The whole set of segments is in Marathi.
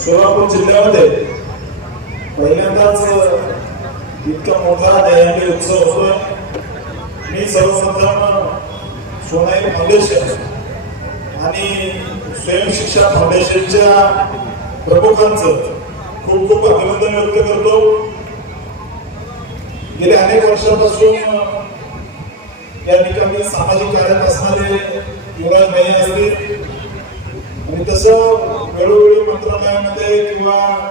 सोलापूर जिल्ह्यामध्ये पहिल्यांदाच इतका मोठा दहीहंडी उत्सव होतोय. मी सर्वप्रथम सोनाई फाउंडेशन आणि स्वयंशिक्षा फाउंडेशनच्या प्रमुखांचं खूप खूप अभिनंदन व्यक्त करतो. गेल्या अनेक वर्षापासून या ठिकाणी सामाजिक कार्यात असणारे युवराज भाई असतील आणि तसं वेळोवेळी मंत्रालयामध्ये किंवा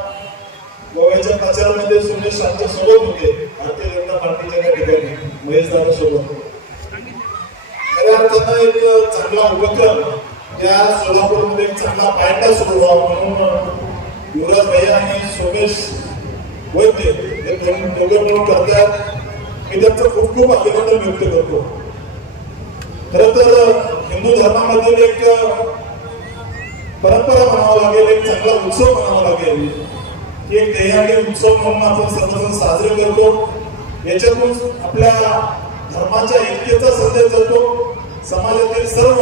गोव्याच्या प्रचारामध्ये सुरेश आमच्यासोबत होते. भारतीय जनता पार्टीच्या त्या ठिकाणी महेश दादा सोबत. खऱ्या अर्थानं एक चांगला उपक्रम ज्या सोलापूरमध्ये एक चांगला पायंडा सुरू व्हावा म्हणून युवराज भैया आणि सोमेश वैद्य हे दोन- म्हणून करतात. मी त्यांचं खूप खूप अभिनंदन व्यक्त करतो. खर तर हिंदू धर्मामधील एक परंपरा म्हणावं लागेल एक चांगला उत्सव म्हणावा लागेल. एक देहाडी उत्सव म्हणून आपण सर्वजण साजरे करतो. याच्यातून आपल्या धर्माच्या ऐक्यता संदेश जातो. समाजातील सर्व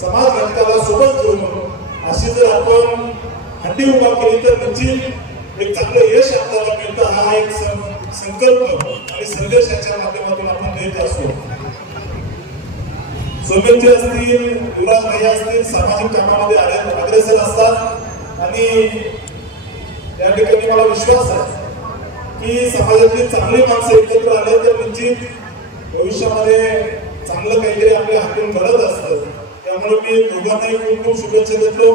समाज घटकाला सोबत घेऊन अशी जर आपण हंडी उभा केली तर निश्चित एक चांगलं यश आपल्याला मिळतं. हा एक सं- संकल्प आणि संदेशाच्या माध्यमातून आपण देत असतो. सोमेनचे असतील युवराज भैया असतील सामाजिक कामामध्ये आले- अग्रेसर असतात. आणि या ठिकाणी मला विश्वास आहे की समाजातली चांगली माणसं एकत्र आले तर निश्चित भविष्यामध्ये चांगलं काहीतरी आपल्या हातून घडत असतं. त्यामुळे मी दोघांनाही खूप खूप शुभेच्छा देतो.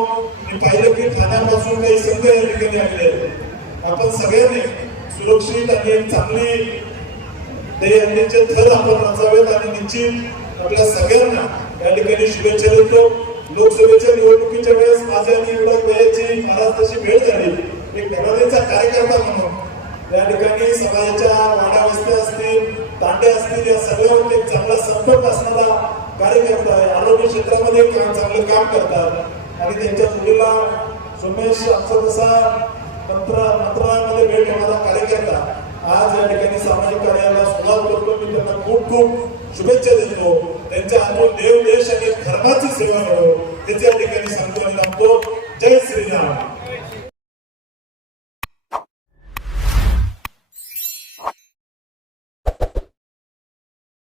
मी पाहिलं की ठाण्यापासून काही संघ या ठिकाणी आले आहेत. आपण सगळ्यांनी सुरक्षित आणि चांगली चांगली दहीहंडीचे थर आपण रचावेत आणि निश्चित आपल्या सगळ्यांना या ठिकाणी शुभेच्छा देतो. लोकसभेच्या निवडणुकीच्या वेळेस माझ्या आणि युवराज मला तशी भेट झाली. एक धडाडीचा कार्यकर्ता म्हणून या ठिकाणी समाजाच्या वाड्या वस्त्या असतील तांड्या असतील या सगळ्यावरती एक चांगला संपर्क असणारा कार्यकर्ता आहे. आरोग्य क्षेत्रामध्ये काम चांगलं काम करतात. आणि त्यांच्या मुलीला सोमेश आमचा तसा मंत्र मंत्रालयामध्ये भेट होणारा कार्यकर्ता आज या ठिकाणी सामाजिक कार्याला सुरुवात करतो. मी त्यांना खूप खूप शुभेच्छा देतो. त्यांच्या हातून देव देश आणि धर्माची सेवा करो त्याच्या ठिकाणी सांगतो आणि सांगतो जय श्रीराम.